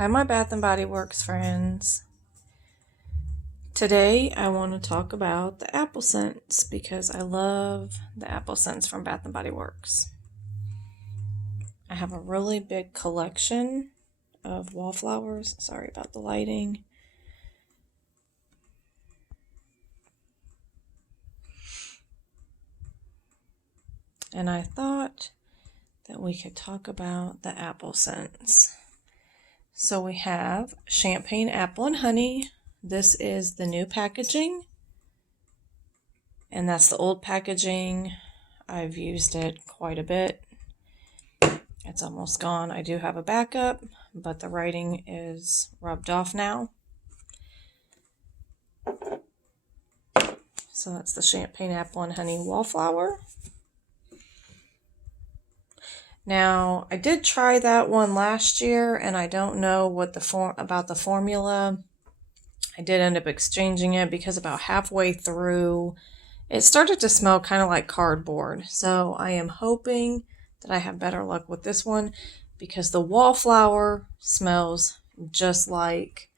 Hi, my Bath and Body Works friends. Today I want to talk about the apple scents because I love the apple scents from Bath and Body Works. I have a really big collection of wallflowers. Sorry about the lighting. And I thought that we could talk about the apple scents. So we have champagne apple and honey. This is the new packaging, and that's the old packaging. I've used it quite a bit. It's almost gone. I do have a backup, but the writing is rubbed off now. So that's the champagne apple and honey wallflower. Now, I did try that one last year, and I don't know what about the formula. I did end up exchanging it because about halfway through, it started to smell kind of like cardboard. So I am hoping that I have better luck with this one because the wallflower smells just like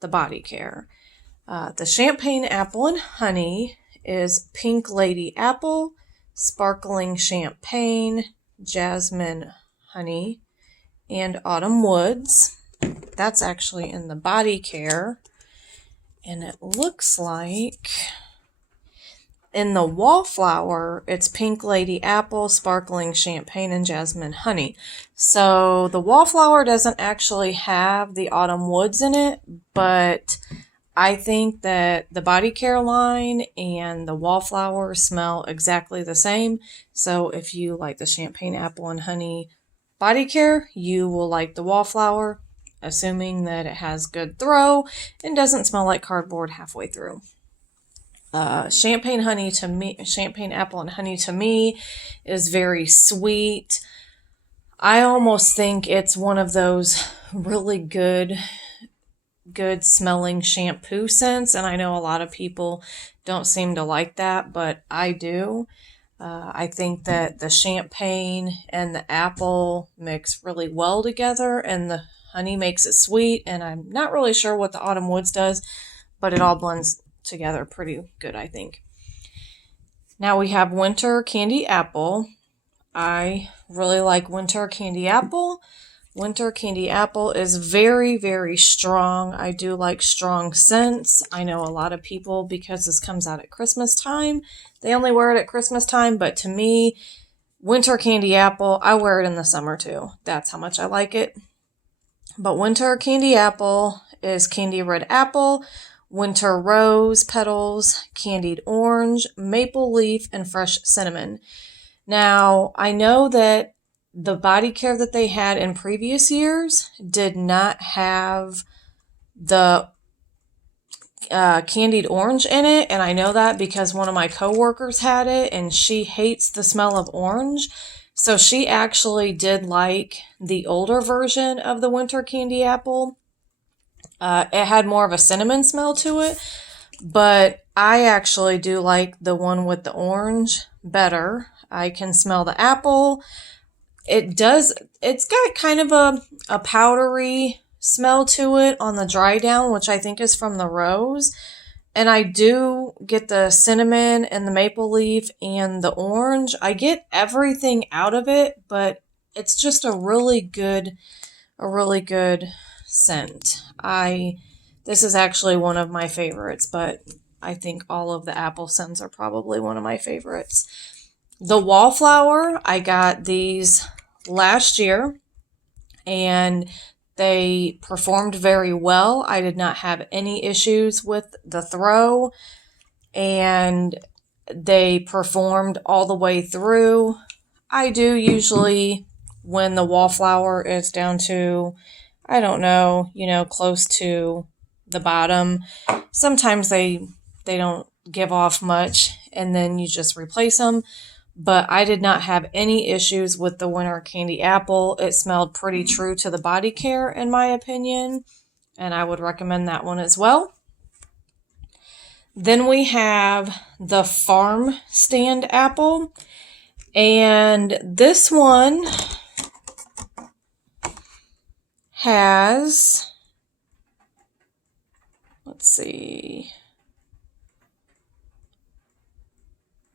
the body care. The champagne apple and honey is pink lady apple, sparkling champagne, jasmine honey, and autumn woods. That's actually in the body care. And it looks like in the wallflower, it's pink lady apple, sparkling champagne, and jasmine honey. So the wallflower doesn't actually have the autumn woods in it, but I think that the body care line and the wallflower smell exactly the same. So if you like the champagne apple and honey body care, you will like the wallflower, assuming that it has good throw and doesn't smell like cardboard halfway through. Champagne apple and honey to me is very sweet. I almost think it's one of those really good smelling shampoo scents, and I know a lot of people don't seem to like that, but I do. I think that the champagne and the apple mix really well together, and the honey makes it sweet, and I'm not really sure what the autumn woods does, but it all blends together pretty good, I think. Now we have winter candy apple. I really like winter candy apple. Winter candy apple is very, very strong. I do like strong scents. I know a lot of people, because this comes out at Christmas time, they only wear it at Christmas time, but to me, winter candy apple, I wear it in the summer too. That's how much I like it. But winter candy apple is candy red apple, winter rose petals, candied orange, maple leaf, and fresh cinnamon. Now, I know that the body care that they had in previous years did not have the candied orange in it, and I know that because one of my coworkers had it, and she hates the smell of orange. So she actually did like the older version of the winter candy apple. It had more of a cinnamon smell to it, but I actually do like the one with the orange better. I can smell the apple. It's got kind of a powdery smell to it on the dry down, which I think is from the rose. And I do get the cinnamon and the maple leaf and the orange. I get everything out of it, but it's just a really good scent. This is actually one of my favorites, but I think all of the apple scents are probably one of my favorites. The wallflower, I got these last year, and they performed very well. I did not have any issues with the throw, and they performed all the way through. I do usually, when the wallflower is down to, I don't know, close to the bottom, sometimes they don't give off much, and then you just replace them. But I did not have any issues with the winter candy apple. It smelled pretty true to the body care, in my opinion, and I would recommend that one as well. Then we have the farm stand apple, and this one has let's see,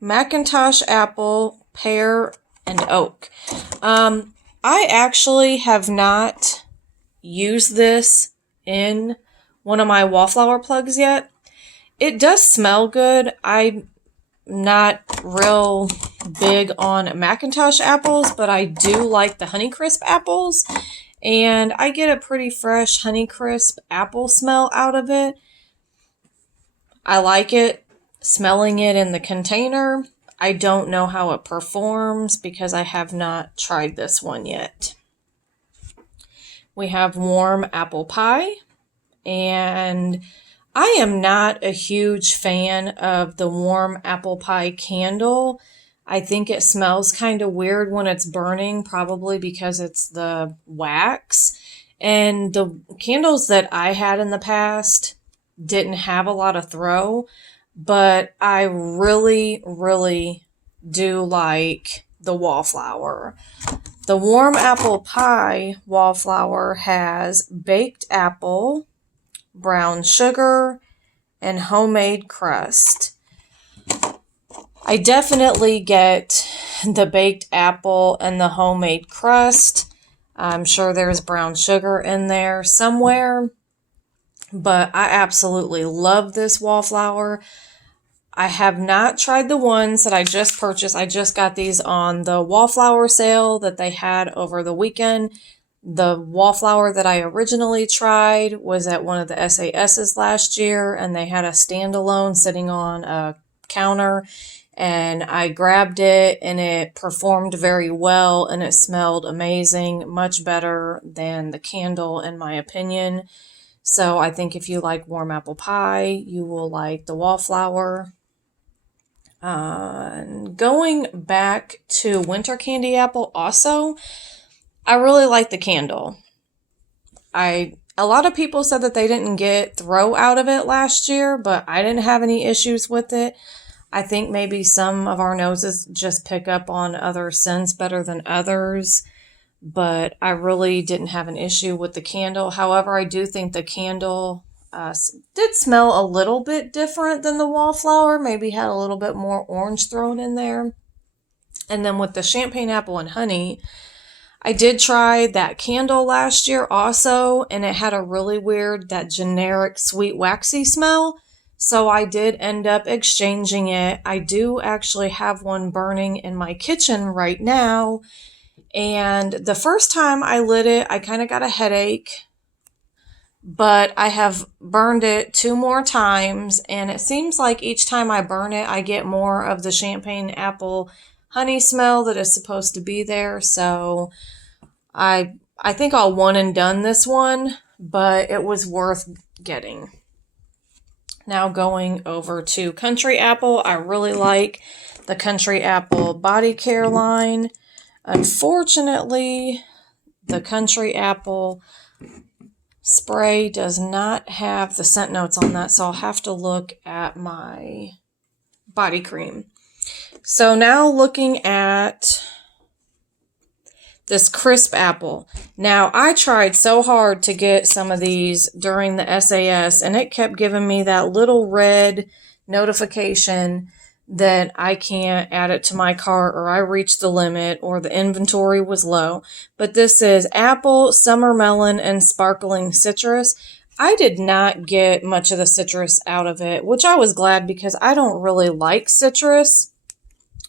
Macintosh apple, pear, and oak. I actually have not used this in one of my wallflower plugs yet. It does smell good. I'm not real big on Macintosh apples, but I do like the Honeycrisp apples, and I get a pretty fresh Honeycrisp apple smell out of it. I like it smelling it in the container. I don't know how it performs because I have not tried this one yet. We have warm apple pie, and I am not a huge fan of the warm apple pie candle. I think it smells kind of weird when it's burning, probably because it's the wax. And the candles that I had in the past didn't have a lot of throw, but I really, really do like the wallflower. The warm apple pie wallflower has baked apple, brown sugar, and homemade crust. I definitely get the baked apple and the homemade crust. I'm sure there's brown sugar in there somewhere, but I absolutely love this wallflower. I have not tried the ones that I just purchased. I just got these on the wallflower sale that they had over the weekend. The wallflower that I originally tried was at one of the SASs last year, and they had a standalone sitting on a counter, and I grabbed it, and it performed very well, and it smelled amazing, much better than the candle in my opinion. So I think if you like warm apple pie, you will like the wallflower. Going back to winter candy apple also, I really like the candle. A lot of people said that they didn't get throw out of it last year, but I didn't have any issues with it. I think maybe some of our noses just pick up on other scents better than others, but I really didn't have an issue with the candle. However, I do think the candle did smell a little bit different than the wallflower, maybe had a little bit more orange thrown in there. And then with the champagne apple and honey, I did try that candle last year also, and it had a really weird, that generic sweet waxy smell. So I did end up exchanging it. I do actually have one burning in my kitchen right now. And the first time I lit it, I kind of got a headache, but I have burned it 2 more times, and it seems like each time I burn it, I get more of the champagne apple honey smell that is supposed to be there. So I think I'll one and done this one, but it was worth getting. Now going over to Country Apple. I really like the Country Apple body care line. Unfortunately, the Country Apple spray does not have the scent notes on that, so I'll have to look at my body cream. So now looking at this crisp apple. Now, I tried so hard to get some of these during the SAS, and it kept giving me that little red notification that I can't add it to my cart, or I reached the limit, or the inventory was low. But this is apple, summer melon, and sparkling citrus. I did not get much of the citrus out of it, which I was glad because I don't really like citrus.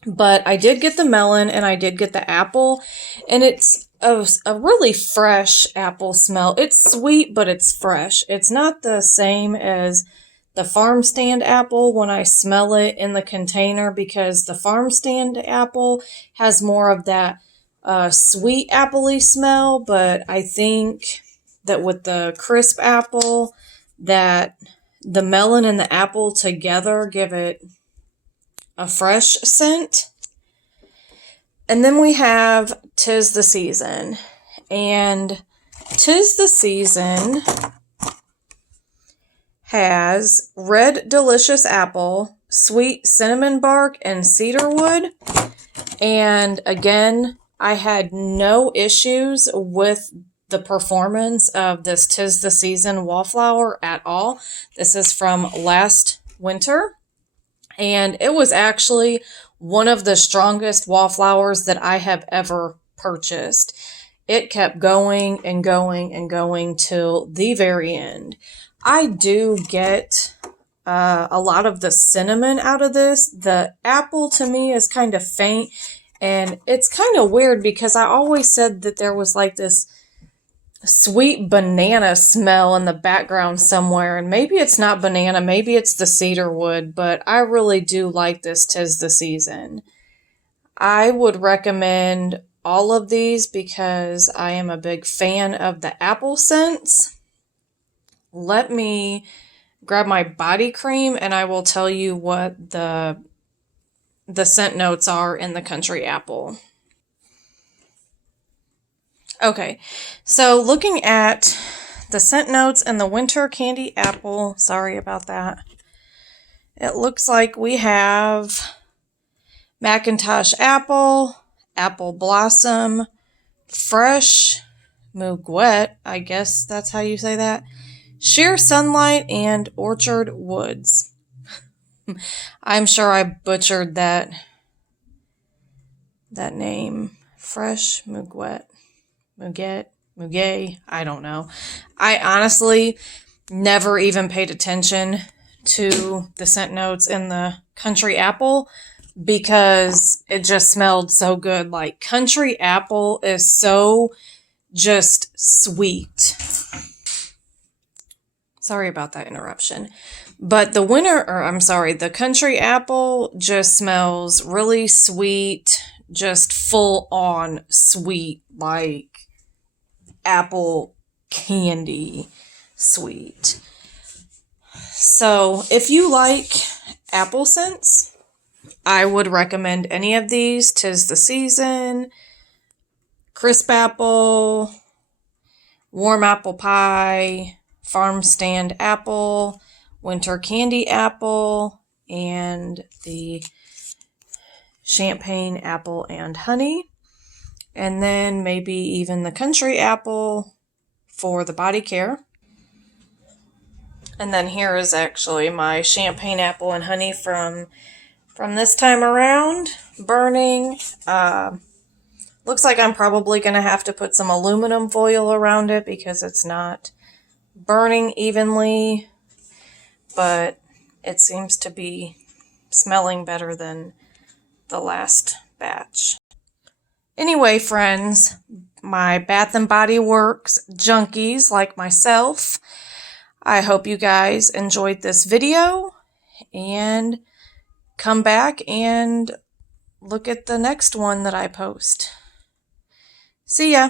But I did get the melon and I did get the apple, and it's a really fresh apple smell. It's sweet, but it's fresh. It's not the same as the farm stand apple when I smell it in the container, because the farm stand apple has more of that sweet appley smell. But I think that with the crisp apple, that the melon and the apple together give it a fresh scent. And then we have 'Tis the Season. And 'Tis the Season has red delicious apple, sweet cinnamon bark, and cedar wood. And again, I had no issues with the performance of this 'Tis the Season wallflower at all. This is from last winter, and it was actually one of the strongest wallflowers that I have ever purchased. It kept going and going and going till the very end. I do get a lot of the cinnamon out of this. The apple to me is kind of faint, and it's kind of weird because I always said that there was like this sweet banana smell in the background somewhere, and maybe it's not banana, maybe it's the cedar wood, but I really do like this 'Tis the Season. I would recommend all of these because I am a big fan of the apple scents. Let me grab my body cream and I will tell you what the scent notes are in the Country Apple. Okay, so looking at the scent notes in the Winter Candy Apple, sorry about that, it looks like we have Macintosh Apple, Apple Blossom, Fresh Muguet, I guess that's how you say that, Sheer Sunlight, and Orchard Woods. I'm sure I butchered that name. Fresh Muguet. Muguet, I don't know. I honestly never even paid attention to the scent notes in the Country Apple because it just smelled so good. Like, Country Apple is so just sweet. Sorry about that interruption. But the Country Apple just smells really sweet, just full on sweet, like apple candy sweet. So if you like apple scents, I would recommend any of these. 'Tis the Season, Crisp Apple, Warm Apple Pie, Farm Stand Apple, Winter Candy Apple, and the Champagne Apple and Honey. And then maybe even the Country Apple for the body care. And then here is actually my Champagne Apple and Honey from this time around. Burning. Looks like I'm probably going to have to put some aluminum foil around it because it's not burning evenly. But it seems to be smelling better than the last batch. Anyway, friends, my Bath & Body Works junkies like myself, I hope you guys enjoyed this video and come back and look at the next one that I post. See ya!